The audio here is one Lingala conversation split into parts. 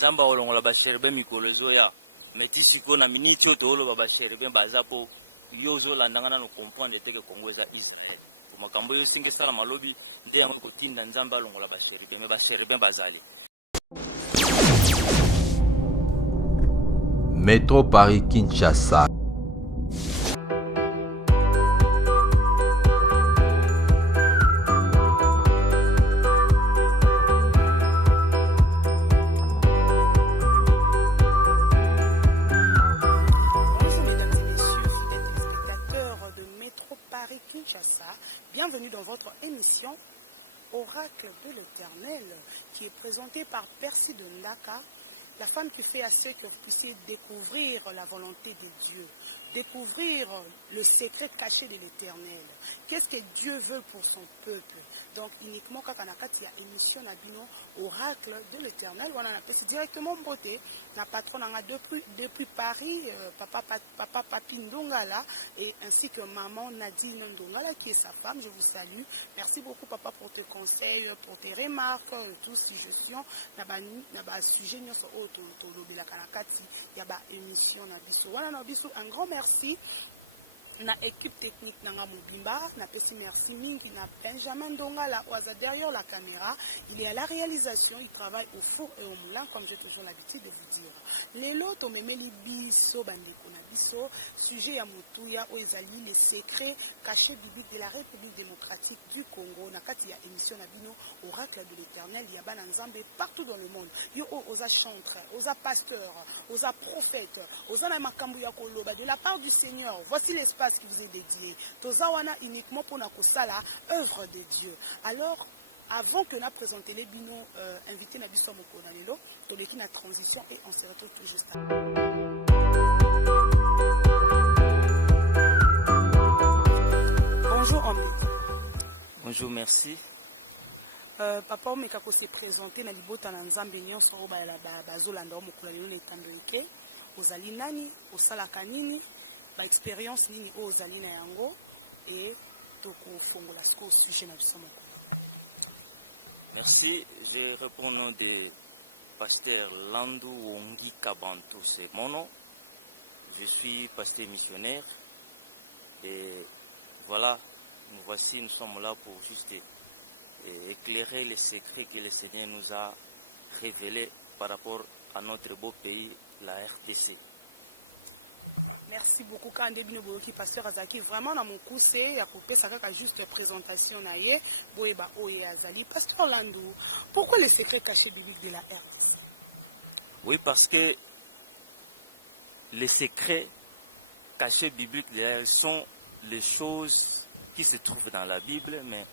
Zamba olongola ba sherbe mikolo zoya. Meti siko na miniti oto olo ba sherbe bazapo yozo landanga no comprendre teke Congo eza Israël. Makambo yo singe sala malobi nte yango kotinda nzamba olongola ba sherbe me ba sherbe bazali. Métro Paris Kinshasa. Bienvenue dans votre émission Oracle de l'Éternel qui est présentée par Percy de Ndaka, la femme qui fait à ce que vous puissiez découvrir la volonté de Dieu, découvrir le secret caché de l'Éternel. Qu'est-ce que Dieu veut pour son peuple? Donc uniquement quand on a une émission Oracle de l'Éternel, on a appelé directement beauté. La patronne a depuis Paris, papa Papi Ndongala et ainsi que maman Nadine Ndongala qui est sa femme. Je vous salue. Merci beaucoup papa pour tes conseils, pour tes remarques, toutes suggestions. Naba sujet nyonso auto de la kanakati, yaba émission na biso. Voilà na biso un grand merci. Na équipe technique nanga Mobimba, na pesi merci mingi na Benjamin Ndongala oaza derrière la caméra. Il est à la réalisation, il travaille au four et au moulin comme j'ai toujours l'habitude de vous dire. Lelo to memeli biso bandeko na biso, sujet ya mutuya oezali les secrets cachés bibliques de la République démocratique du Congo. Na kati ya émission na bino Oracle de l'Éternel, ya bana nzambe partout dans le monde. Yo oza chantre, oza pasteur, oza prophète, oza na makambo ya koloba de la part du Seigneur. Voici l'espace qui vous est dédié. Tozawana uniquement pour nakosala œuvre de Dieu. Alors, avant que nous présenter les binos invités na biso mokona lelo, toleki na transition et on se retrouve tout juste après. Bonjour Ombi. Bonjour, merci. Papa Omeka ko se présenter na libota na nzambe nyonso o ba la bazolanda o mokona lelo na etambe ozali nani, osalaka nini? Expérience nini ozali na yango et toko fongola sko sujet na biso moko. Merci, je réponds au nom de pasteur Landou Wongi Kabantou, c'est mon nom. Je suis pasteur missionnaire et voilà, nous sommes là pour juste éclairer les secrets que le Seigneur nous a révélés par rapport à notre beau pays, la RDC. Merci beaucoup Kande Bino Boyoki pasteur Azaki vraiment dans mon coup c'est à couper ça kaka juste présentation na ye boyeba oye azali pasteur Landou. Pourquoi les secrets cachés bibliques de la RDC? Oui, parce que les secrets cachés bibliques sont les choses qui se trouvent dans la Bible mais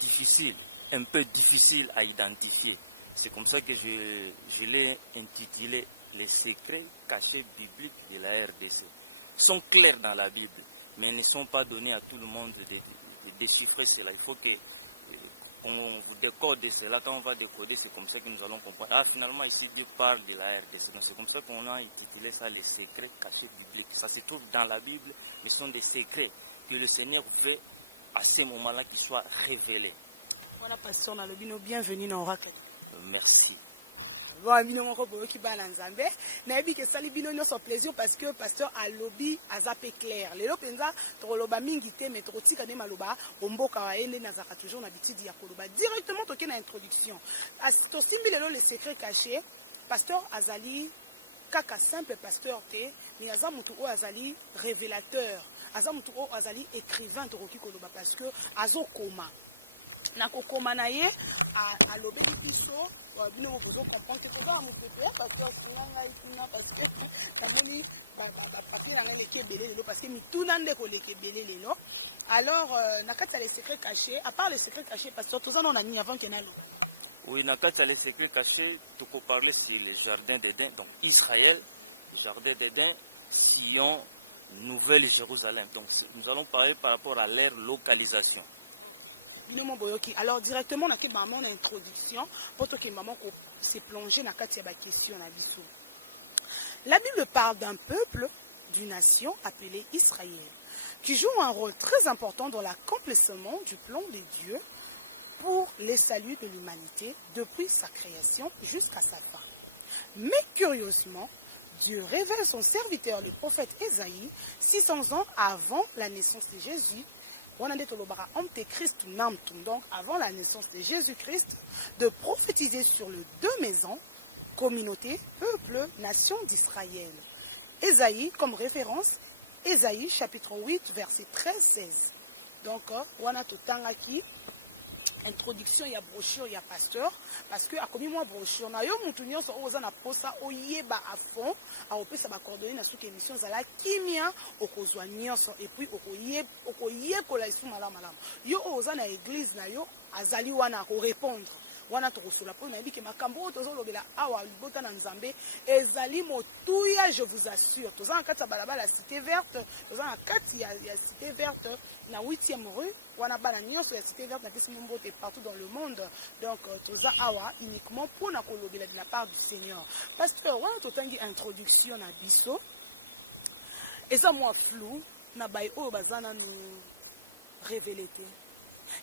difficiles, un peu difficiles à identifier. C'est comme ça que je l'ai intitulé les secrets cachés bibliques de la RDC. Ils sont clairs dans la Bible, mais ne sont pas donnés à tout le monde de déchiffrer cela. Il faut qu'on vous décode cela. Quand on va décoder, c'est comme ça que nous allons comprendre. Ah, finalement, ici, Dieu parle de la RDC. C'est comme ça qu'on a intitulé ça les secrets cachés bibliques. Ça se trouve dans la Bible, mais ce sont des secrets que le Seigneur veut à ce moment-là qu'ils soient révélés. Voilà, pasteur Nalobino, bienvenue dans Oracle. Merci. Bon, bino moko boyoki bana nzambe na yebi ke sali bino nyonso plaisir parce que pasteur alobi azape clair lelo penza tokoloba mingi te mais tokotika nde maloba omboka wa ende nazaka toujours na bitidi ya koloba directement toke na introduction tosimbi lelo les secrets cachés. Pasteur azali kaka simple pasteur te mais aza mutu o azali révélateur, aza mutu o azali écrivain tokoki koloba parce que azokoma na kokoma na ye alobeli biso bino bozo comprendre que toza mopepe parce que sinanga itina parce que tamoni papier na ngai lebele lelo parce que mituna ndeko lebele lelo. Alors na kati les secrets cachés, à part les secrets cachés pasteur toza non ami avant que na lo. Oui, na kati les secrets cachés, tu peux parler sur le jardin d'Éden, donc Israël, le jardin d'Éden, Sion, Nouvelle-Jérusalem. Donc nous allons parler par rapport à leur localisation. Alors directement on a maman en introduction pour que maman s'est plongée dans la question. La Bible parle d'un peuple, d'une nation appelée Israël, qui joue un rôle très important dans l'accomplissement du plan de Dieu pour les saluts de l'humanité depuis sa création jusqu'à sa fin. Mais curieusement, Dieu révèle son serviteur, le prophète Ésaïe, 600 ans avant la naissance de Jésus. Donc, avant la naissance de Jésus-Christ, de prophétiser sur les deux maisons, communauté, peuple, nation d'Israël. Ésaïe, comme référence, Ésaïe chapitre 8, verset 13-16. Donc, on a tout qui introduction, il y a brochure, il y a pasteur, parce que à comme moi brochure, na yo mutu nyonso oza na posa oyeba à fond, a opesa ba coordonner na suki émission za la kimia okozwa nyonso et puis okoye kola isu malama malama. Yo oza na église na yo azali wana ko répondre. Wana tokosola po na yebi ke makambo tozolobela awa libota na Nzambe ezali motuya, je vous assure. Toza na kati ya balabala cité verte, toza na kati ya cité verte na 8e rue, wana bana nyonso ya cité verte na pesi mbote partout dans le monde. Donc toza awa uniquement pour na kolobela de la part du Seigneur. Parce que wana totangi introduction na biso eza moi flou na bai oyo bazana nous révéler te.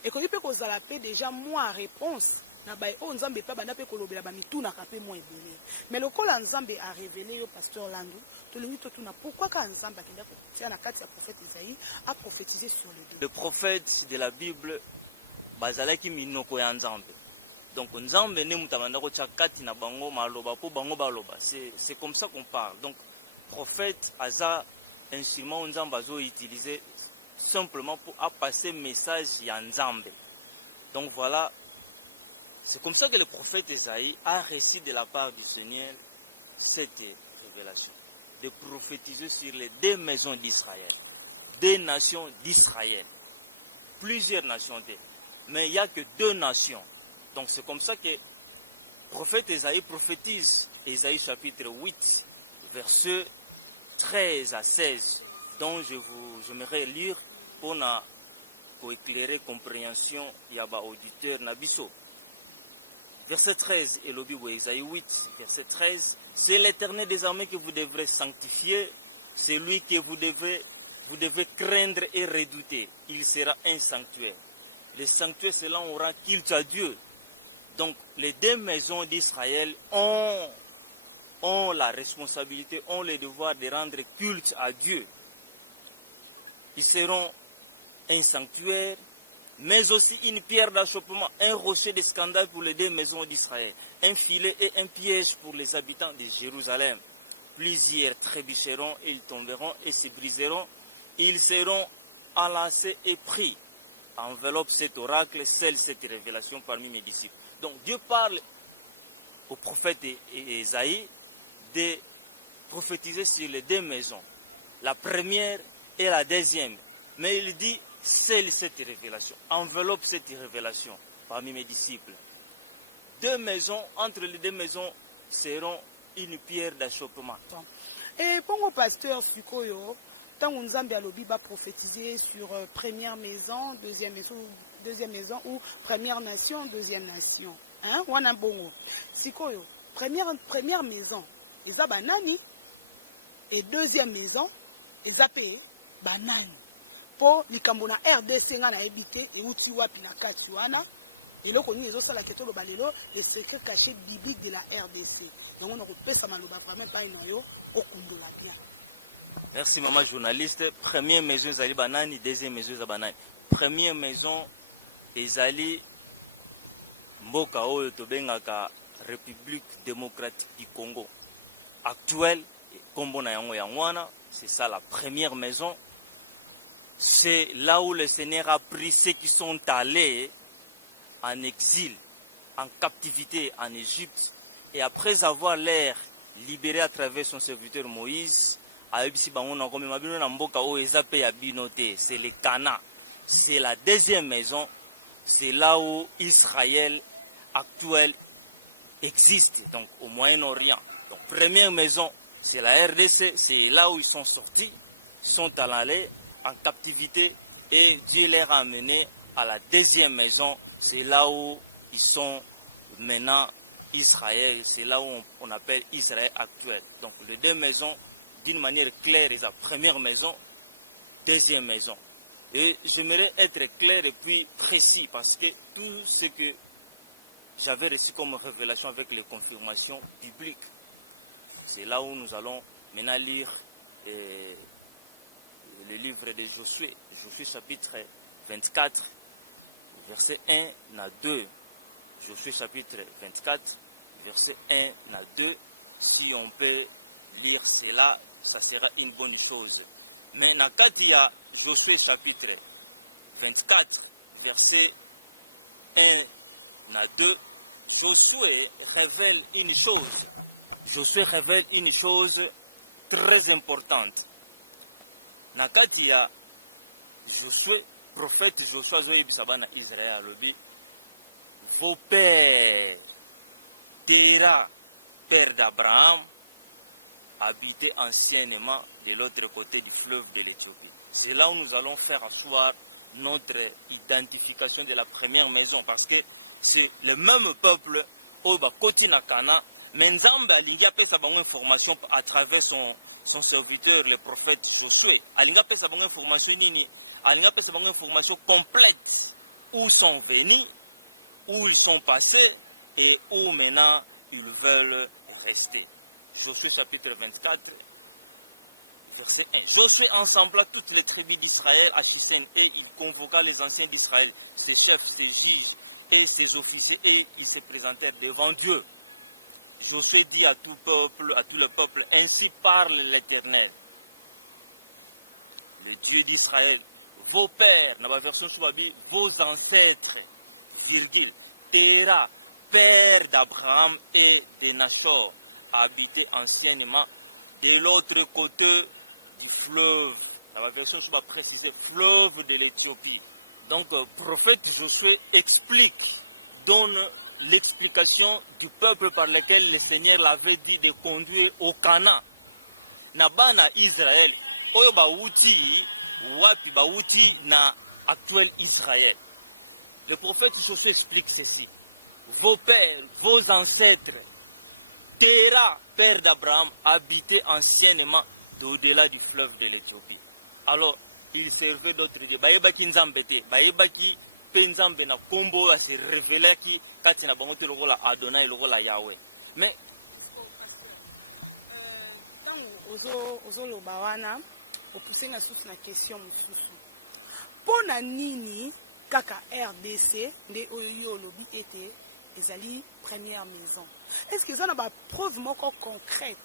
Et qu'on peut kozala pe déjà moi réponse na bai o Nzambe pa banda pe kolobela ba mituna ka pe mo ebele. Mais le kola Nzambe a révélé yo pasteur Landu, to lingi to tuna pourquoi ka Nzambe akenda ko tia na kati ya prophète Isaïe a prophétisé sur les deux. Les prophètes de la Bible bazalaki minoko ya Nzambe. Donc Nzambe ne mutabanda ko tia kati na bango maloba po bango baloba. C'est comme ça qu'on parle. Donc prophète aza instrument Nzambe azo utiliser simplement pour passer message ya Nzambe. Donc voilà. C'est comme ça que le prophète Ésaïe a reçu de la part du Seigneur cette révélation. De prophétiser sur les deux maisons d'Israël. Deux nations d'Israël. Plusieurs nations. Mais il n'y a que deux nations. Donc c'est comme ça que le prophète Ésaïe prophétise. Ésaïe chapitre 8, versets 13 à 16. Dont j'aimerais lire pour éclairer compréhension yaba auditeur nabiso. Verset 13, et l'Obi Ésaïe 8, verset 13, c'est l'Éternel des armées que vous devrez sanctifier, c'est lui que vous devez craindre et redouter. Il sera un sanctuaire. Le sanctuaire, c'est là où on rend culte à Dieu. Donc, les deux maisons d'Israël ont la responsabilité, ont le devoir de rendre culte à Dieu. Ils seront un sanctuaire, mais aussi une pierre d'achoppement, un rocher de scandale pour les deux maisons d'Israël, un filet et un piège pour les habitants de Jérusalem. Plusieurs trébucheront, ils tomberont et se briseront, ils seront enlacés et pris. Enveloppe cet oracle, scelle cette révélation parmi mes disciples. Donc Dieu parle au prophète Ésaïe de prophétiser sur les deux maisons, la première et la deuxième. Mais il dit, scelle cette révélation, enveloppe cette révélation parmi mes disciples. Deux maisons, entre les deux maisons, seront une pierre d'achoppement. Et pour le pasteur Sikoyo, tant que Nzambe alobi va prophétiser sur première maison, deuxième maison ou première nation, deuxième nation. Hein? Wana bongo. Sikoyo, première maison, ils a banani, et deuxième maison, ils a payé banani. Pour likambo na RDC nga na ebité et uti wapi na kati wana eloko nini ezosala ketolo balelo les secrets cachés bibliques de la RDC. Donc on a repesa maloba vraiment pas inoyo okundola bien. Merci maman journaliste. Première maison ezali banani, deuxième maison ezali banani. Première maison ezali mboka oyo tobengaka République démocratique du Congo actuelle, kombo na yango yangwana, c'est ça la première maison. C'est là où le Seigneur a pris ceux qui sont allés en exil, en captivité en Égypte. Et après avoir l'air libéré à travers son serviteur Moïse, c'est le Cana. C'est la deuxième maison. C'est là où Israël actuel existe, donc au Moyen-Orient. Donc première maison, c'est la RDC. C'est là où ils sont sortis, ils sont allés en captivité et Dieu les a amenés à la deuxième maison. C'est là où ils sont maintenant Israël. C'est là où on appelle Israël actuel. Donc les deux maisons, d'une manière claire, c'est la première maison, deuxième maison. Et j'aimerais être clair et puis précis parce que tout ce que j'avais reçu comme révélation avec les confirmations bibliques, C'est là où nous allons maintenant lire le livre de Josué. Josué chapitre 24, verset 1 à 2. Josué chapitre 24, verset 1 à 2. Si on peut lire cela, ça sera une bonne chose. Mais nakati ya Josué chapitre 24, verset 1 à 2, Josué révèle une chose. Josué révèle une chose très importante. Nakati ya Josué, prophète Josué Zoé Bisabana Israël alobi, vos pères, Terah, père d'Abraham, habitaient anciennement de l'autre côté du fleuve de l'Éthiopie. C'est là où nous allons faire asseoir notre identification de la première maison, parce que c'est le même peuple au Bakoti Nakana, mais Nzambe alingi apesa bango information à travers son serviteur, le prophète Josué. Alingi apesa bango information nini? Alingi apesa bango information complète, où sont venus, où ils sont passés et où maintenant ils veulent rester. Josué chapitre 24, verset 1. Josué ensembla toutes les tribus d'Israël à Shittim et il convoqua les anciens d'Israël, ses chefs, ses juges et ses officiers, et ils se présentèrent devant Dieu. Josué dit à tout le peuple, ainsi parle l'Éternel, le Dieu d'Israël, vos pères, dans la version Souabi, vos ancêtres, virgule, Terah, père d'Abraham et de Nachor, habitaient anciennement de l'autre côté du fleuve. Dans la version Souabi précisée, fleuve de l'Éthiopie. Donc, prophète Josué explique, donne l'explication du peuple par lequel le Seigneur l'avait dit de conduire au Canaan. Nabana Israël, oyo bauti, wapi bauti na actuel Israël. Le prophète Josué explique ceci. Vos pères, vos ancêtres, Terah, père d'Abraham, habitaient anciennement au-delà du fleuve de l'Éthiopie. Alors, il servait d'autres dieux. Baïbaki Nzambete, Baïbaki Penzambe na kombo a se révélé qui kati na bango te lokola Adonai lokola Yahweh. Mais ozoloba wana opuse na susu na question mosusu mpona nini kaka RDC nde oyo yo olobi ete ezali première maison. Est-ce que eza na bapreuve moko concrète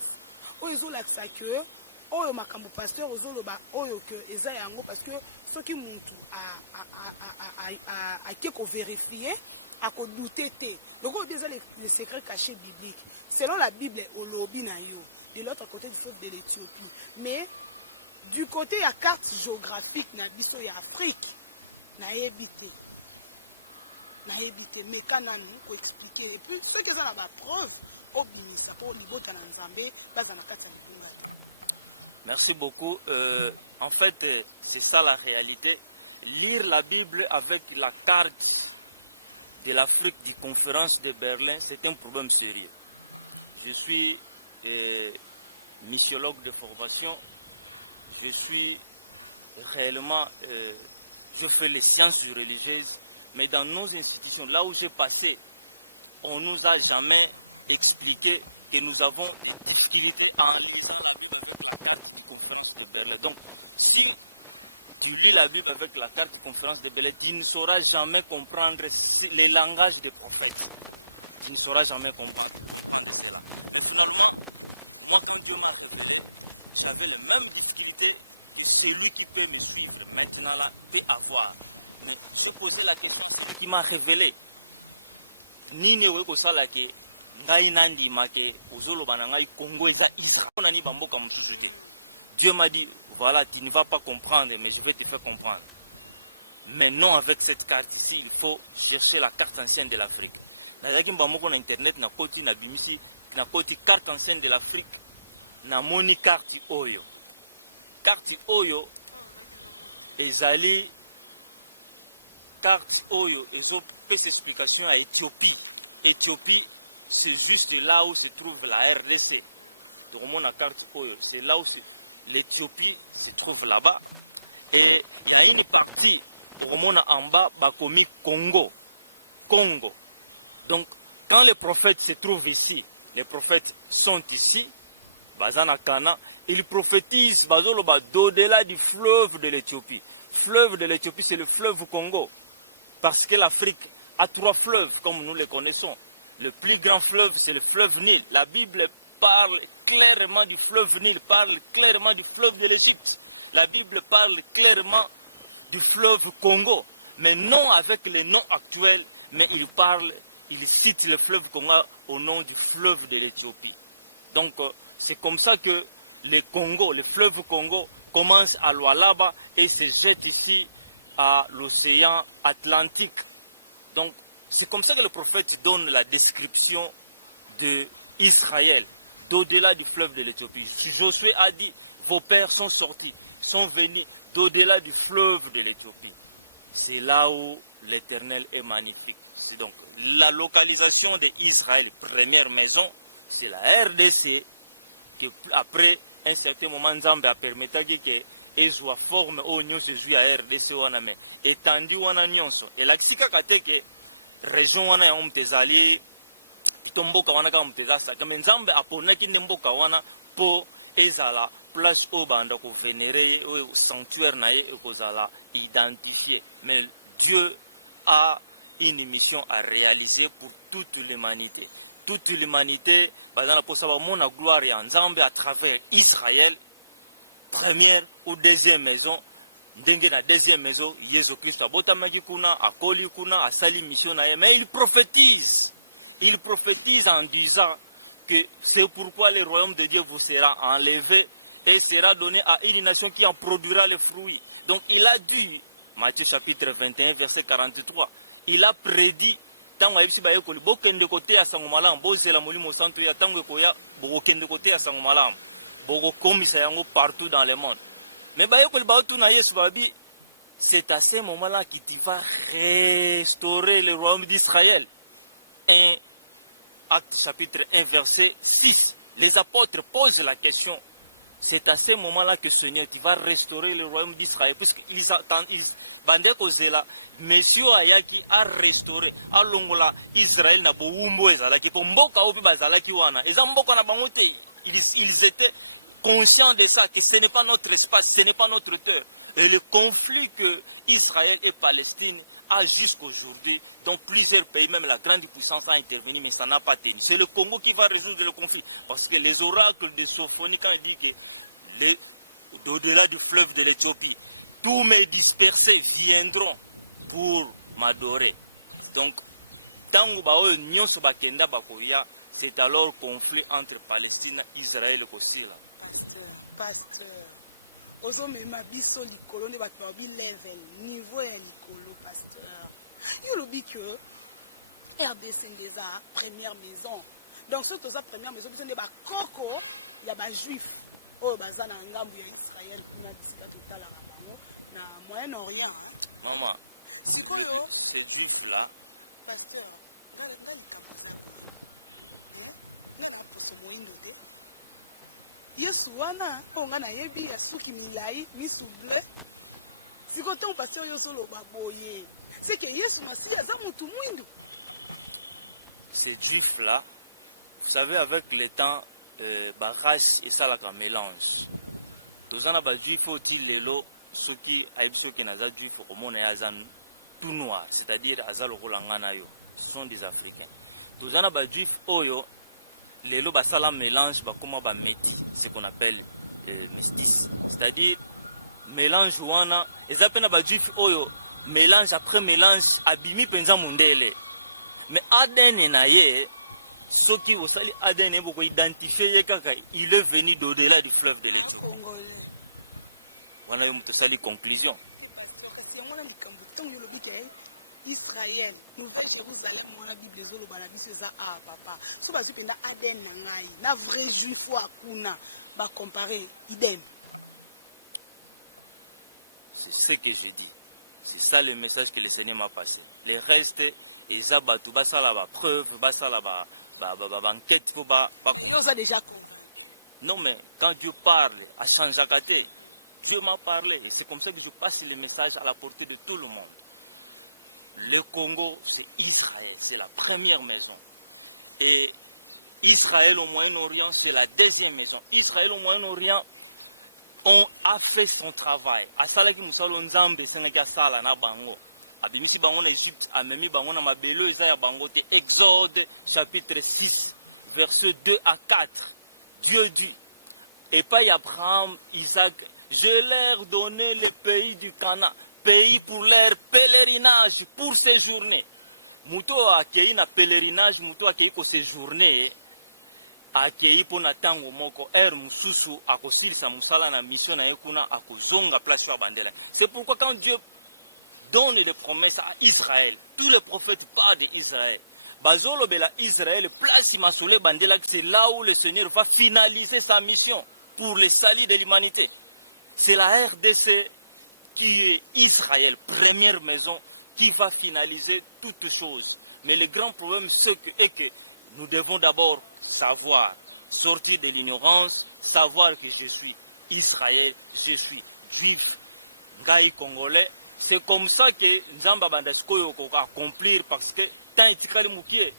oyo ezolakisa ke oyo makambo pasteur ozoloba oyo ke eza yango, parce que soki muntu ake kovérifie akodouter te donc oyo eza le secret caché biblique selon la Bible olobi na yo de l'autre côté du fleuve de l'Éthiopie, mais du côté ya carte géographique na biso ya Afrique nayebi te mais kanani ko expliquer et puis ce que ça na ba preuve obimisa po libota na Nzambe baza na kati ya libunga. Merci beaucoup. En fait, c'est ça la réalité. Lire la Bible avec la carte de l'Afrique du conférence de Berlin, c'est un problème sérieux. Je suis missiologue de formation. Je suis réellement, je fais les sciences religieuses, mais dans nos institutions, là où j'ai passé, on ne nous a jamais expliqué que nous avons des difficultés en conférence de Berlin. Donc, si tu lis la Bible avec la carte de conférence de Berlin, tu ne sauras jamais comprendre les langages des prophètes. Tu ne sauras jamais comprendre. J'avais les mêmes difficultés. Celui qui peut me suivre maintenant là peut avoir. Mais je posais la question qui m'a révélé. Nini weko sala ke ngai nandi make ozolo banangai Congo eza Israël nani bamboka mususu. Dieu m'a dit voilà, tu ne vas pas comprendre mais je vais te faire comprendre. Mais non, avec cette carte ici, il faut chercher la carte ancienne de l'Afrique. Nazaki mbamoko na internet na koti na bimisi na koti carte ancienne de l'Afrique na moni carte oyo. Carte oyo ezali carte oyo ezo pesa explication à Éthiopie. Éthiopie, c'est juste là où se trouve la RDC. La carte oyo, c'est là où l'Éthiopie se trouve là-bas. Et il y a une partie en bas, bakomi Congo. Donc, quand les prophètes se trouvent ici, les prophètes sont ici, Bazana Kana, il prophétise d'au-delà du fleuve de l'Éthiopie. Fleuve de l'Éthiopie, c'est le fleuve Congo. Parce que l'Afrique a 3 fleuves, comme nous les connaissons. Le plus grand fleuve, c'est le fleuve Nil. La Bible parle clairement du fleuve Nil, parle clairement du fleuve de l'Égypte. La Bible parle clairement du fleuve Congo. Mais non avec les noms actuels, mais il cite le fleuve Congo au nom du fleuve de l'Éthiopie. Donc, c'est comme ça que le fleuve Congo commence à Lualaba et se jette ici à l'océan Atlantique. Donc, c'est comme ça que le prophète donne la description d'Israël, d'au-delà du fleuve de l'Éthiopie. Si Josué a dit, vos pères sont sortis, sont venus d'au-delà du fleuve de l'Éthiopie. C'est là où l'Éternel est magnifique. C'est donc la localisation d'Israël, première maison, c'est la RDC, qui après un certain moment, Nzambe a permis que ezwa forme au nyonso zui à RDC wana me étendu wana nyonso et la kisika kateke région wana ya mpezali tomboka wana kama mpezasa kama Nzambe aponaki ndemboka wana po ezala place au banda ko vénérer au sanctuaire na ye ekozala identifié. Mais Dieu a une mission à réaliser pour toute l'humanité. Toute l'humanité, pour savoir mon gloire et Nzambe à travers Israël, première ou deuxième maison, ndenge na deuxième maison, Jésus Christ a botamaki kuna, akoli kuna, asali mission na ye, mais il prophétise en disant que c'est pourquoi le royaume de Dieu vous sera enlevé et sera donné à une nation qui en produira les fruits. Donc il a dit, Matthieu chapitre 21, verset 43, il a prédit, tango yebisi ba yekoli bokende kote ya sango malamu bozela molimo santo ya tango ekoya bokende kote ya sango malamu bokokomisa yango partout dans le monde. Mais ba yekoli ba otuna Yesu babi, c'est à ce moment-là que tu vas restaurer le royaume d'Israël. Un Acte chapitre 1 verset 6, les apôtres posent la question, c'est à ce moment-là que Seigneur, tu vas restaurer le royaume d'Israël, puisqu'ils attendent, Monsieur Ayaki a restauré, a longola Israël na boumbo ezalaki, po mboka opi bazalaki wana, eza mboka na bangote, ils étaient conscients de ça, que ce n'est pas notre espace, ce n'est pas notre terre. Et le conflit que Israël et Palestine a jusqu'aujourd'hui, dans plusieurs pays, même la grande puissance a intervenu, mais ça n'a pas tenu. C'est le Congo qui va résoudre le conflit. Parce que les oracles de Sophonie, quand ils disent que au-delà du fleuve de l'Éthiopie, tous mes dispersés viendront pour m'adorer. Donc, c'est alors conflit entre Palestine et Israël aussi. Pasteur, ozomema biso likolo ne bato babi level niveau ya likolo pasteur. Il oublie que RDC est la première maison. Donc ce que la première maison, c'est des bakoko, il y a des juifs. Oh bazana ngambu ya Israël kuna bisika total la bango na Moyen-Orient. Maman, sikoyo ces juifs là pasteur. Yesu wana onga na yebi ya suki milai misuble sikoto pasteur yo solo baboye c'est que Yesu masi aza mutu mwindu. Ces juifs là, vous savez, avec le temps barache et ça la mélange tozana ba juif oti lelo soki ayebi soki naza juif omona yazan tout noir, c'est-à-dire aza lokola ngana yo, ce sont des Africains. Tozana ba juif oyo lelo basala mélange bakoma ba meki, ce qu'on appelle métis, c'est-à-dire mélange wana eza pena ba juif oyo mélange après mélange abimi penza mundele, mais ADN na ye soki osali ADN boko identifier ye kaka il est venu d'au-delà du fleuve de l'Éthiopie. Wana yo mutosali conclusion. Israël, nous allons dans la Bible, les Bible, papa. Si vous avez un ADN, un vrai juif ou akuna, va comparer idem. C'est ce que j'ai dit. C'est ça le message que le Seigneur m'a passé. Le reste, ils abattent, basa la preuve, basa la enquête, Ils ont déjà compris. Non mais quand Dieu parle à Chanjakate, Dieu m'a parlé et c'est comme ça que je passe le message à la portée de tout le monde. Le Congo, c'est Israël, c'est la première maison. Et Israël au Moyen-Orient, c'est la deuxième maison. Israël au Moyen-Orient a fait son travail. Asalaki musalo nzambe sengaki asala na bango. Abimisi bango na Égypte, amemi bango na mabelo eza ya bango te. Exode chapitre 6, versets 2 à 4. Dieu dit, et pas Abraham, Isaac, je leur donnais le pays du Canaan, pays pour leur pèlerinage, pour séjourner. Muto akei na pèlerinage, muto akei ko séjourner. Akei po na tango moko mususu akosilisa musala na mission na yekuna akozonga place ya bandela. C'est pourquoi quand Dieu donne les promesses à Israël, tous les prophètes parlent d'Israël. Bazolo bela Israël place masole bandela, c'est là où le Seigneur va finaliser sa mission pour le salut de l'humanité. C'est la RDC qui est Israël, première maison qui va finaliser toutes choses. Mais le grand problème est que nous devons d'abord savoir, sortir de l'ignorance, savoir que je suis Israël, je suis juif, Ngaï congolais. C'est comme ça que Nzamba Bandaskoyo va accomplir, parce que tant etikali mukie,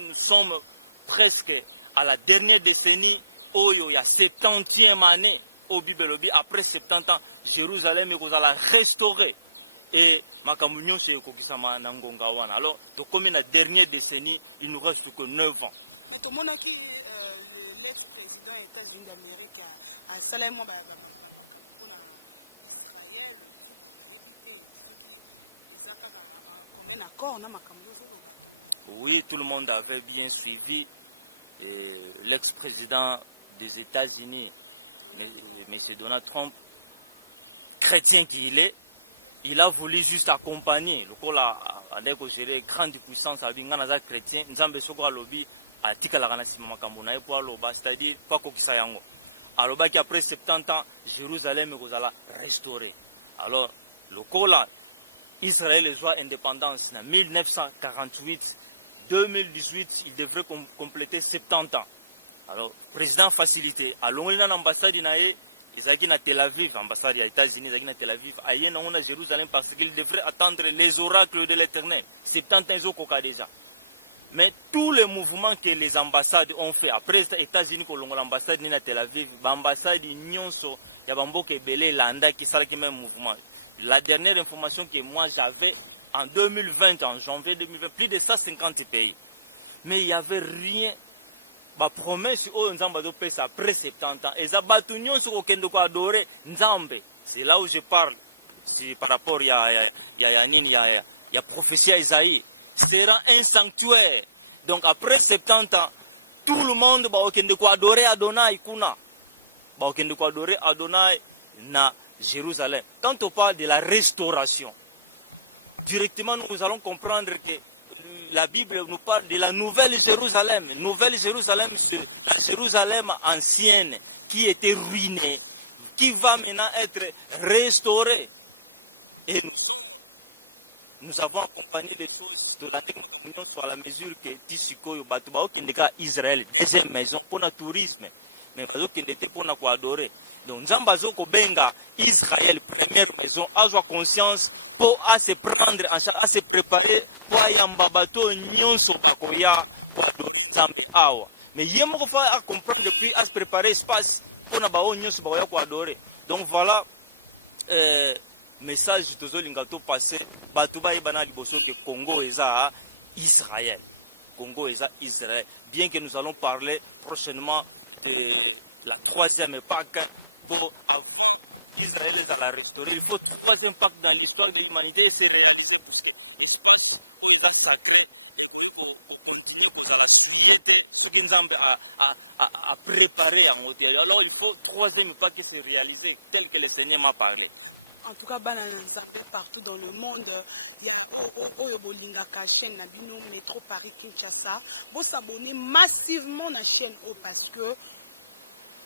nous sommes presque à la dernière décennie, Oyo, il y a 70e année au Bibelobi, après 70 ans, Jérusalem est restaurée. Et Makamunyo c'est Kokisama Nangongawana. Alors, comme la dernière décennie, il nous reste que 9 ans. L'ex-président des États-Unis d'Amérique a Salem. Oui, tout le monde avait bien suivi l'ex-président des États-Unis, M. Donald Trump, chrétien qu'il est. Il a voulu juste accompagner le col à gérer grande puissance avec un chrétien, Nzambe Sokwa Lobi, à Tikalagana Simamakamuna, et pour Loba, c'est-à-dire pas Kokisayango. Alors, après 70 ans, Jérusalem est restaurée. Alors, le col là, Israël est joie indépendance en 1948, 2018, il devrait compléter 70 ans. Alors, président facilité, à l'ambassade d'Inaé, ils à Tel Aviv, ambassade des États-Unis, ils à Tel Aviv, ailleurs on a Jérusalem parce qu'il devrait attendre les oracles de l'Éternel. 70 ans au déjà. Mais tous les mouvements que les ambassades ont fait, après les États-Unis, l'ambassade de Tel Aviv, l'ambassade de Nyonso, il y a Bamboke Belé, Landa qui sont le même mouvement. La dernière information que moi j'avais en 2020, en janvier 2020, plus de 150 pays. Mais il n'y avait rien. La promesse après 70 ans, et c'est là où je parle par rapport à la prophétie à Isaïe. Sera un sanctuaire. Donc après 70 ans, tout le monde va adorer Adonai Kuna. Va adorer Adonai na Jérusalem. Quand on parle de la restauration, directement nous allons comprendre que la Bible nous parle de la nouvelle Jérusalem. Nouvelle Jérusalem, c'est la Jérusalem ancienne qui était ruinée, qui va maintenant être restaurée. Et nous avons accompagné les touristes de la réunion à la mesure que Tissikoyo Batouba qui n'est Israël, deuxième maison pour le tourisme, mais pas qui n'était pour nous adorer. Donc Nzambazo Kobenga, Israël, première maison, a eu conscience pour se prendre en charge, à se préparer pour y ambabato nyonso kakoya pour Nzambe awa. Mais il y a beaucoup à comprendre depuis à se préparer espace pour na bao nyonso bakoya ko adorer. Donc voilà message tozo lingato passé batuba ibana liboso que Congo eza Israël. Congo eza Israël. Bien que nous allons parler prochainement de la troisième époque pour Israël est à la restaurer. Il faut troisième pacte dans l'histoire de l'humanité et c'est sacré pour la société à préparer en hauteur. Alors il faut troisième pacte qui se réaliser tel que le Seigneur m'a parlé. En tout cas, partout dans le monde, il y a la chaîne Nabino Métro Paris Kinshasa. Vous s'abonnez massivement à la chaîne parce que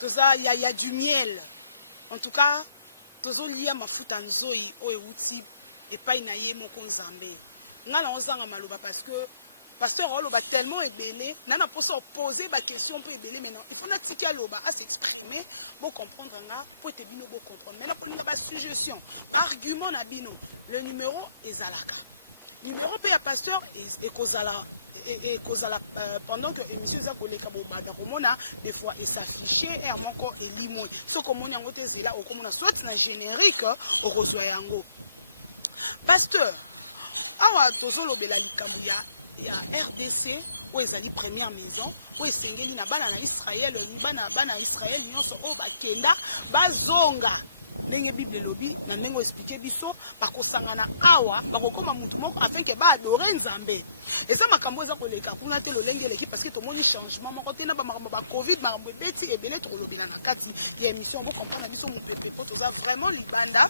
il y a du miel. En tout cas, tozo liya mafuta nzoi o euti epai na ye moko nzambe. Nga na ozanga maloba parce que pasteur oloba tellement ebele, nana posa poser ba question pour ebele maintenant. Il faut na tika loba à s'exprimer pour comprendre nga, pour te bino pour comprendre. Maintenant pour pas suggestion, argument na bino, le numéro ezalaka. Numéro pe ya pasteur et kozala et pendant que l'émission est collègue des fois et s'afficher et à mon corps et limon ce comme on est en côté là au comme on a soit un générique au rosoyango pasteur awa tozolo bela likambu ya RDC où ezali première maison où esengeli na bana na Israël ni bana Israël nyonso o bakenda bazonga ndenge Bible lobi na ndenge expliquer biso bakosangana awa bakokoma mutu moko afin que ba adorer Nzambe eza makambo eza koleka kuna te lolenge leki parce que tomoni changement moko te na ba makambo ba Covid makambo beti ebele to lobina na kati ya émission bo comprendre biso mutu pe po toza vraiment libanda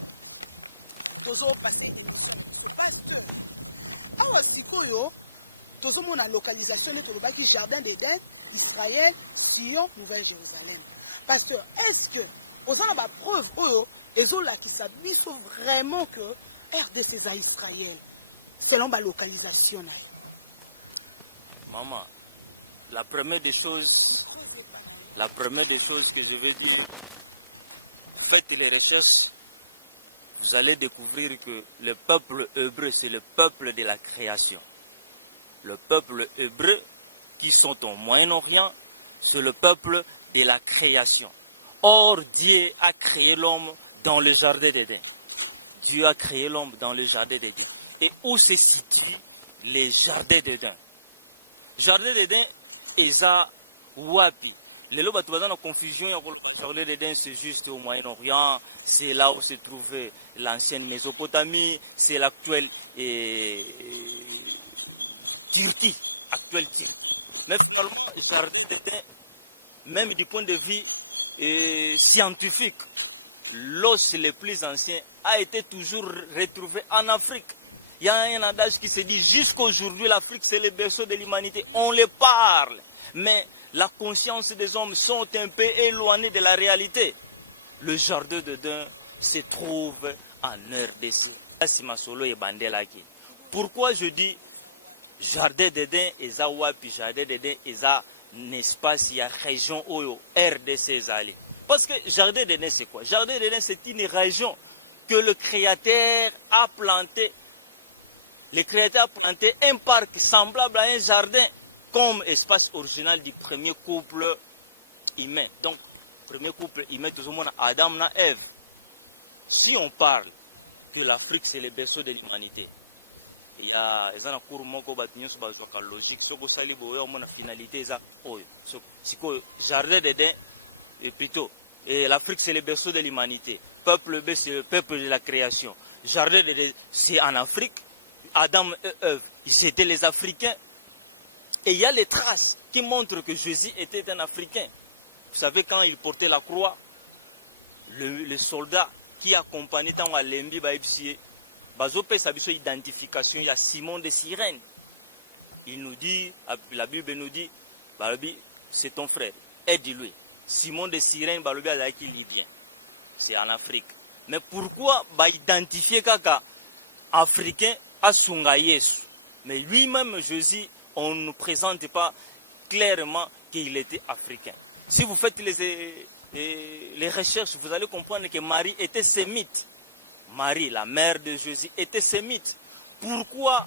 tozo passer émission parce que awa sikoyo tozomona localisation de tolobaki jardin d'Éden Israël Sion Nouvelle-Jérusalem parce que est-ce que aux a la preuve oyo ezola qui s'habille vraiment que RDC à Israël selon la localisation. Maman, la première des choses que je veux dire, faites les recherches, vous allez découvrir que le peuple hébreu, c'est le peuple de la création. Le peuple hébreu qui sont au Moyen-Orient, c'est le peuple de la création. Or, Dieu a créé l'homme dans le jardin d'Éden. Dieu a créé l'homme dans le jardin d'Éden. Et où se situe le jardin d'Éden? Jardin d'Éden, Eza Wapi. Les lots dans la confusion, le jardin d'Éden, c'est juste au Moyen-Orient. C'est là où se trouvait l'ancienne Mésopotamie. C'est l'actuelle Turquie. Actuelle Turquie. Mais jardin d'Éden, même du point de vue scientifique, l'os le plus ancien a été toujours retrouvé en Afrique. Il y a un adage qui se dit jusqu'aujourd'hui l'Afrique c'est le berceau de l'humanité. On les parle, mais la conscience des hommes sont un peu éloignés de la réalité. Le jardin d'Éden se trouve en RDC. Pourquoi je dis jardin d'Éden et Zawapi, jardin d'Éden et Zawapi? N'est-ce pas s'il y a région Oyo, RDC Zali? Parce que Jardin d'Éden c'est quoi? Jardin d'Éden c'est une région que le Créateur a planté. Le Créateur a planté un parc semblable à un jardin comme espace original du premier couple humain. Donc, premier couple humain, tout le monde, Adam et Ève. Si on parle que l'Afrique c'est le berceau de l'humanité, il y a un cours moko batinyo sur la logique ce que ça libre on a finalité ça oyo c'est que jardin d'Éden et plutôt et l'Afrique c'est le berceau de l'humanité, peuple B c'est le peuple de la création, jardin d'Éden c'est en Afrique, Adam et Ève ils étaient les Africains et il y a les traces qui montrent que Jésus était un Africain. Vous savez quand il portait la croix, le soldat qui accompagnait tant à Lembi Baïpsié Bazope Sabiso identification, il y a Simon de Cyrène. Il nous dit, la Bible nous dit, Balobi, c'est ton frère, aide-lui. Simon de Cyrène, Balobi a qui libyen. C'est en Afrique. Mais pourquoi identifier Kaka africain à Sunga Yesu? Mais lui-même, Jésus, on ne nous présente pas clairement qu'il était africain. Si vous faites les recherches, vous allez comprendre que Marie était sémite. Marie, la mère de Jésus, était sémite. Pourquoi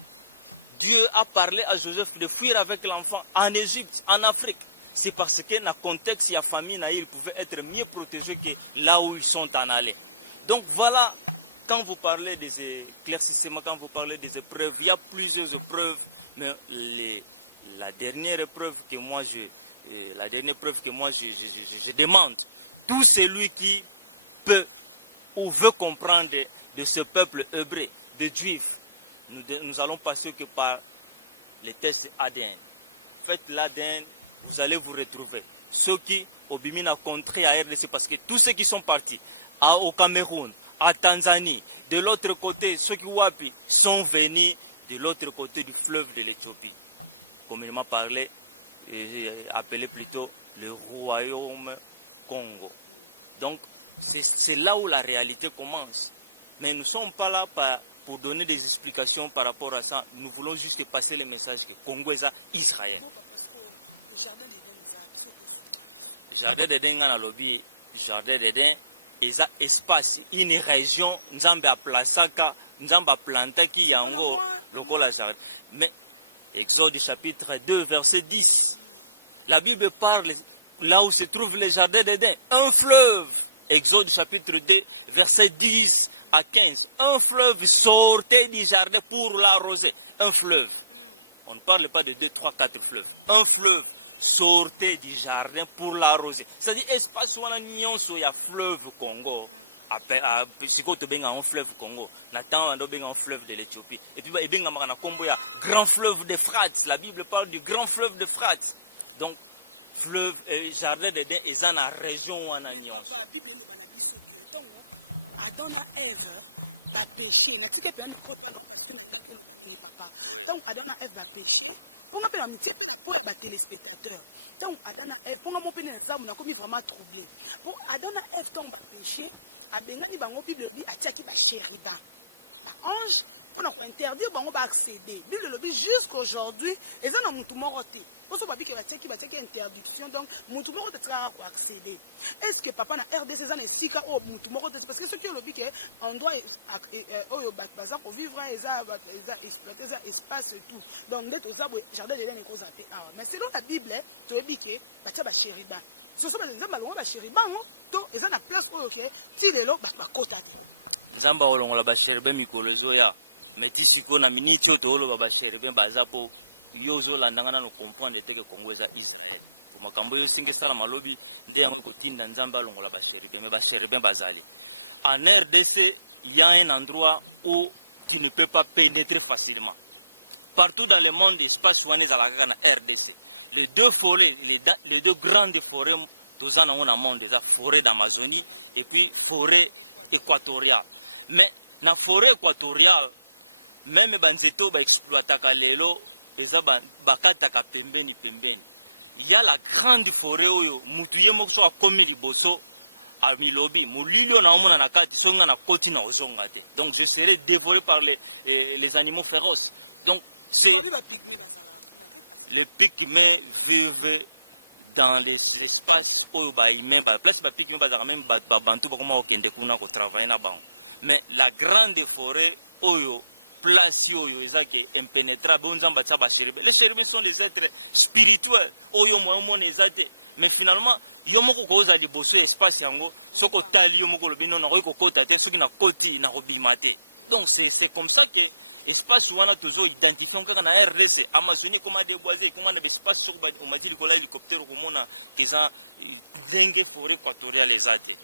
Dieu a parlé à Joseph de fuir avec l'enfant en Égypte, en Afrique? C'est parce que dans le contexte, il y a famine, ils pouvaient être mieux protégés que là où ils sont en allés. Donc voilà, quand vous parlez des éclaircissements, quand vous parlez des épreuves, il y a plusieurs épreuves, mais la dernière épreuve que moi je demande, tout celui qui peut ou veut comprendre de ce peuple hébreu, de juifs, nous allons passer que par les tests ADN. Faites l'ADN, vous allez vous retrouver. Ceux qui, au Bimina, contré à RDC, parce que tous ceux qui sont partis au Cameroun, à Tanzanie, de l'autre côté, ceux qui Wapi, sont venus de l'autre côté du fleuve de l'Éthiopie. Communément parlé, appelé plutôt le royaume Congo. Donc, c'est là où la réalité commence. Mais nous ne sommes pas là pour donner des explications par rapport à ça. Nous voulons juste passer le message que Congo est Israël. Jardin d'Éden, Jardin d'Éden, est un espace, une région, nous avons placé, nous avons planté qui yango, lokola jardin. Mais Exode chapitre 2, verset 10. La Bible parle là où se trouve le jardin d'Éden. Un fleuve. Exode chapitre 2, verset 10 à 15. Un fleuve sortait du jardin pour l'arroser. Un fleuve. On ne parle pas de 2, 3, 4 fleuves. Un fleuve sortait du jardin pour l'arroser. C'est-à-dire, espace où on a un fleuve Congo. Si tu as un fleuve Congo, Nathan a un fleuve de l'Éthiopie. Et puis, il y a un grand fleuve d'Euphrate. La Bible parle du grand fleuve d'Euphrate. Donc, fleuve, jardin d'Éden, ils sont dans la région où on a un Adam et Ève va pécher. Donc, Adam et Ève va pécher. Pour moi, pour les téléspectateurs, donc Adam et Ève, pour moi, on a commis vraiment troublé. Pour Adam et Ève, tombe péché, à Bengani, la Bible dit, à Tchaki, à Chériba. Ange, on a interdit, on va accéder. Bible le dit jusqu'aujourd'hui, et ça, on a tout moroté. Pour ça, il y a une interdiction, donc, on va accéder. Est-ce que papa na RDC, ça n'est si qu'au Moutoumoro, parce que ce qui est le but, on doit vivre, exploiter espace et tout. Donc, d'être aux jardin de l'Éden et aux athées. Mais selon la Bible, tu es dit que tu as chériba. Ce sont les exemples de chériba, ils ont la place où tu es là, tu as côté. Zamba olongola ba chériba mikolozo ya. Mais tu sais qu'on a minute, tu as ba chériba bazapo. Yozo landangana no comprendre que Congo est Israël. Pour makambo yo singe sala malobi nte yango kotinda nzamba longola ba chéribe mais ba chéribe bazali. En RDC, il y a un endroit où tu ne peux pas pénétrer facilement. Partout dans le monde, espace où on est à la RDC. Les deux forêts, les deux grandes forêts, tous en ont un monde, la forêt d'Amazonie et puis forêt équatoriale. Mais dans la forêt équatoriale, même banzeto ba exploiter kalelo il y a la grande forêt où mutuye mokso a commis liboso à Milobi, mulilio na omona na kati songa na koti na ozongate. Donc je serai dévoré par les animaux féroces. Donc c'est les pygmées vivent dans l'espace où humain par place ba pygmées ba même ba bantu ba comment okende kuna ko travailler na bango. Mais la grande forêt oyo place oyo ezake impénétrable onzamba tsaba chéribe. Les chérubins sont des êtres spirituels oyo moyo ezate. Mais finalement yomoko koza liboso espace yango soko tali yomoko lobino na ko kota te soki na koti na robimate. Donc c'est comme ça que espace wana toujours identifié kaka na RDC Amazonie comment déboiser comment na espace sur ba on m'a dit le hélicoptère ko mona que ça zingue forêt équatoriale ezate.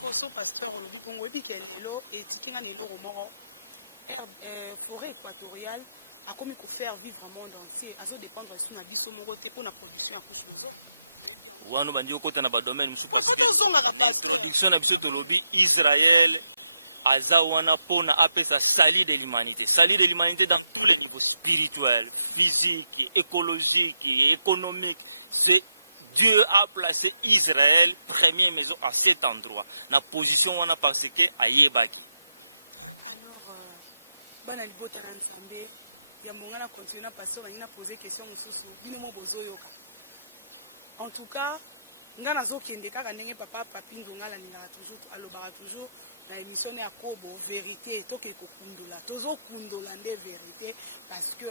Pour pasteur le Congo dit que l'eau est tikinga ne ko forêt équatoriale a comme il faut faire vivre un monde entier à se dépendre de la biso moroté pour la production à couche de wano bandio kota na ba domaine musu parce que production na biso to lobby Israël azawana pona apesa sali de l'humanité dans le niveau spirituel, physique, écologique, économique. C'est Dieu a placé Israël première maison à cet endroit. Na position wana parce que ayebaki. Bana libota na nsambe ya mbonga na continuer pasteur na poser question mususu bino mo bozoyoka. En tout cas, nga nazokende kaka ndenge papa Papingo ngala ningaka toujours alobaka toujours na émission ya Kobo vérité toke kokundola tozo kundola nde vérité parce que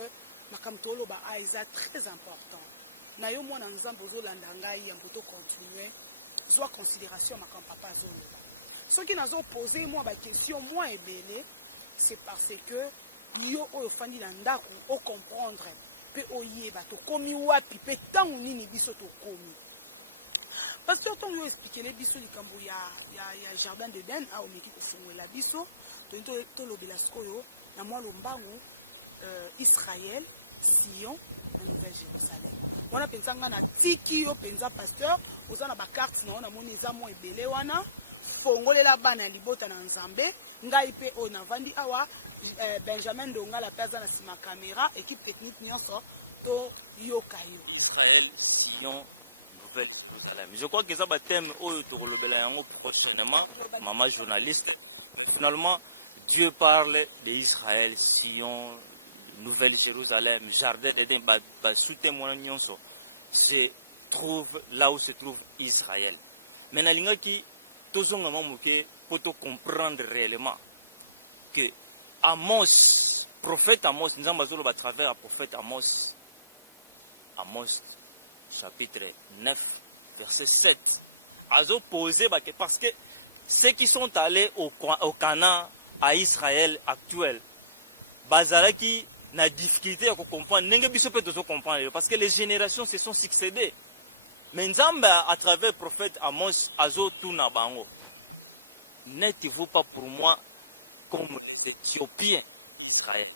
makambo toloba eza très important. Na yo mwana nzambe ozolanda ngai ya mboto continuer zwa considération makambo papa azoloba. Soki nazo poser moi ba question moi ebele c'est parce que yo oyo fandi na ndako o comprendre pe oyeba to komi wapi pe tangu nini biso to komi parce que tant yo expliquer biso likambo ya jardin d'Éden a omeki ko fungola biso to lobela skoyo na mwa lombangu Israël Sion na Nouvelle-Jérusalem wana penza nga na tiki yo penza pasteur ozana ba carte na ona moni za mo ebele wana fongolela bana libota na nzambe ngai pe o na vandi awa Benjamin Ndongala pesa na sima caméra équipe technique nyonso to yokayo Israël Sion Nouvelle-Jérusalem. Je crois que ça va thème oyo to kolobela yango prochainement maman journaliste. Finalement Dieu parle d'Israël Sion Nouvelle-Jérusalem jardin d'Éden ba sous-témoin nyonso se trouve là où se trouve Israël. Mais na lingaki tozonga mamuke pour te comprendre réellement que Amos, prophète Amos, nous avons à travers le prophète Amos, Amos chapitre 9, verset 7. Parce que ceux qui sont allés au Canaan, à Israël actuel, bazalaki na difficulté à comprendre, parce que les générations se sont succédées. Mais Nzamba, à travers le prophète Amos, Azo Tunabango, n'êtes-vous pas pour moi comme les Éthiopiens d'Israël?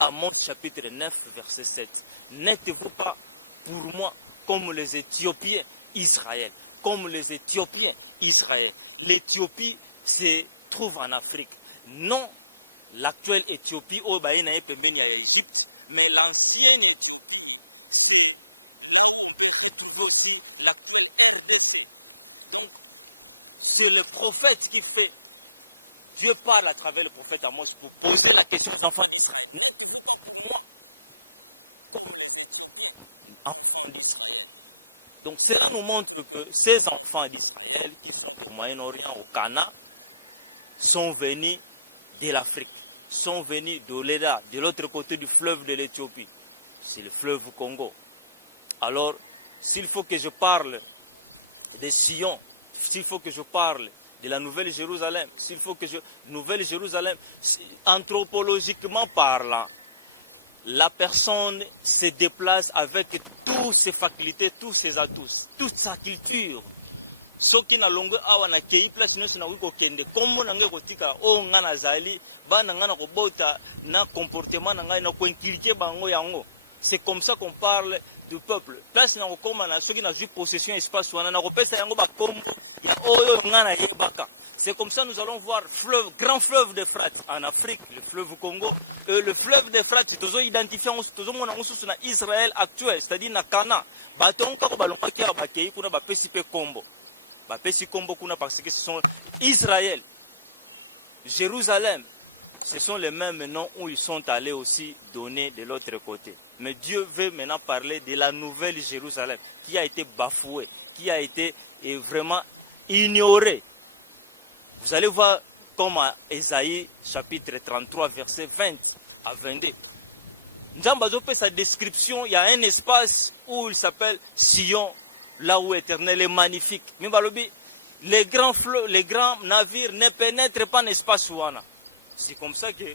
Amos chapitre 9, verset 7. N'êtes-vous pas pour moi comme les Éthiopiens Israël? Comme les Éthiopiens Israël. L'Éthiopie se trouve en Afrique. Non l'actuelle Éthiopie, au Baïna et Pembeni à Égypte, mais l'ancienne Éthiopie. Aussi la... C'est le prophète qui fait. Dieu parle à travers le prophète Amos pour poser la question aux enfants d'Israël. Donc cela nous montre que ces enfants d'Israël qui sont au Moyen-Orient, au Canaan, sont venus de l'Afrique, sont venus de l'autre côté du fleuve de l'Éthiopie. C'est le fleuve Congo. Alors, s'il faut que je parle de Sion, s'il faut que je parle de la Nouvelle Jérusalem, s'il faut que Nouvelle Jérusalem, anthropologiquement parlant, la personne se déplace avec toutes ses facultés, tous ses atouts, toute sa culture. Ce qui n'a longue awa na kei place no sina wiko kende comme na ngeko tika o ngana zali bana ngana ko bota na comportement na ngai na ko inculquer bango yango. C'est comme ça qu'on parle du peuple. Place na ko koma na ceux qui n'a eu possession espace wana na ko pesa yango ba comme o ngana yebaka. C'est comme ça nous allons voir grand fleuve d'Euphrate en Afrique, le fleuve Congo. Le fleuve d'Euphrate, c'est toujours identifié en Israël actuel, c'est-à-dire na Canaan. Baton kako balonga kia bakei kuna ba pesipe Kombo. Ba pesi Kombo kuna parce que ce sont Israël, Jérusalem, ce sont les mêmes noms où ils sont allés aussi donner de l'autre côté. Mais Dieu veut maintenant parler de la nouvelle Jérusalem qui a été bafouée, qui a été vraiment ignorée. Vous allez voir comme à Ésaïe chapitre 33 verset 20 à 22. Nzambazo fait sa description, il y a un espace où il s'appelle Sion, là où l'Éternel est magnifique. Les grands navires ne pénètrent pas l'espace ouana. C'est comme ça que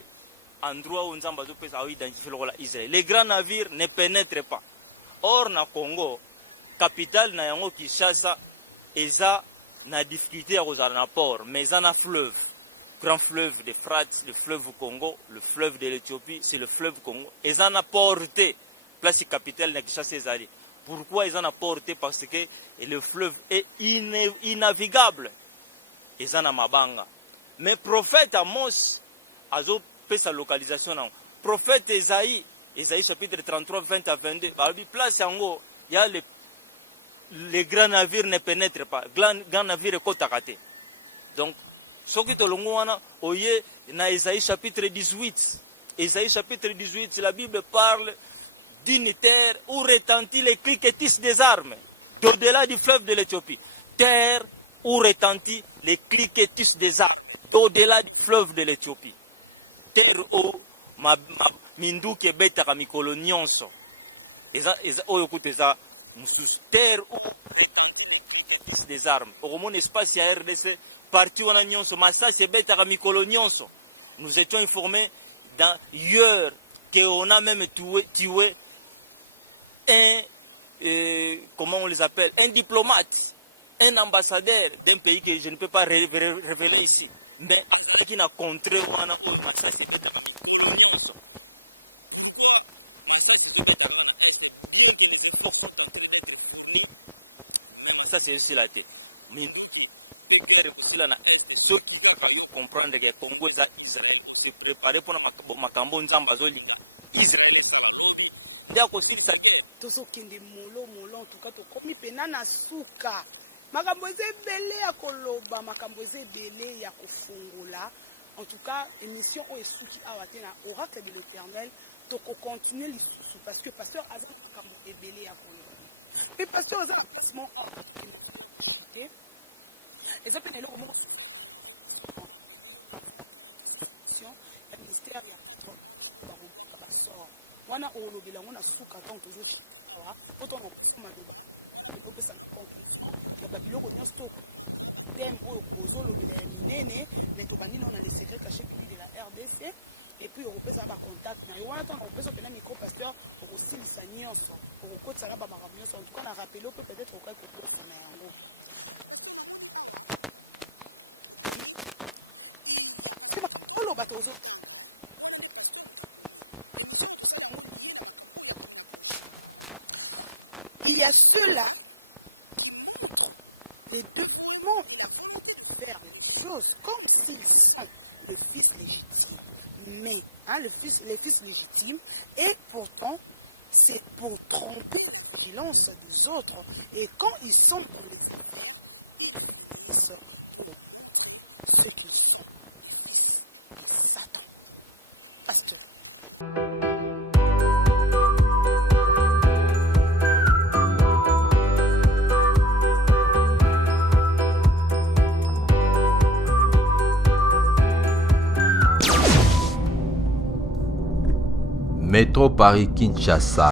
endroit où Nzambazo fait ça identifier Israël. Les grands navires ne pénètrent pas. Or na Congo, capitale na yango Kinshasa, eza na difficulté à causer un port, mais il y a un fleuve, grand fleuve d'Euphrate, le fleuve Congo, le fleuve de l'Éthiopie, c'est le fleuve Congo. Ils en ont porté, place capitale de Kinshasa. Pourquoi ils en ont porté? Parce que le fleuve est innavigable. Ils en ont mabanga. Mais prophète Amos a fait sa localisation. Prophète Esaïe chapitre 33, 20 à 22, place en haut, il y a les grands navires ne pénètrent pas. Les grands navires sont kotakate. Donc, ce qui est oye na Ésaïe chapitre 18. Ésaïe chapitre 18, la Bible parle d'une terre où retentit les cliquetis des armes, d'au-delà du fleuve de l'Éthiopie. Terre où retentit les cliquetis des armes, d'au-delà du fleuve de l'Éthiopie. Terre où minduki betaka mikolo nyonso. Oyo kuteza terre où des armes. Au mon espace, il y a RDC, partout en Nyonso, Massage et Betara Mikolo Nyonso. Nous étions informés d'ailleurs qu'on a même tué un, comment on les appelle, un diplomate, un ambassadeur d'un pays que je ne peux pas révéler ici, mais qui n'a contré ça c'est aussi la tête. Mais comprendre que Congo s'est préparé pour Makambo Nzamba Zoli. Tozokende molo en tout cas tokomi pena na suka. Makambo ezebele ya koloba, makambo ezebele ya kofungula. En tout cas, émission o esuki awate na oracle de l'Éternel, toko continuer lisusu parce que pasteur Azan makambo ebele ya koloba. Et pasteur Azan passement OK. Ezopene le comment le ministère ya wana olobela ngona suka quand toujours kaka otona maloba opesa conclusion ya babiloko nyonso to thème oyo kozolobela ya minene mais tobandi nao na les secrets cachés bibliques de la RDC et puis okopesa bacontact na yo wana ntango okopesa mpena micro pasteur okosilisa nyonso okokotisaka bamakambo nyonso en tout cas na rappele mpe peut-être okai kokotisa na yango oloba tozo il y a ceux-là les deux montrent faire les choses comme s'ils sont le fils légitime. Mais les fils légitimes, et pourtant, c'est pour tromper la vigilance des autres. Et quand ils sont dans le fils, c'est qu'ils sont Satan. Pasteur. Métro Paris Kinshasa.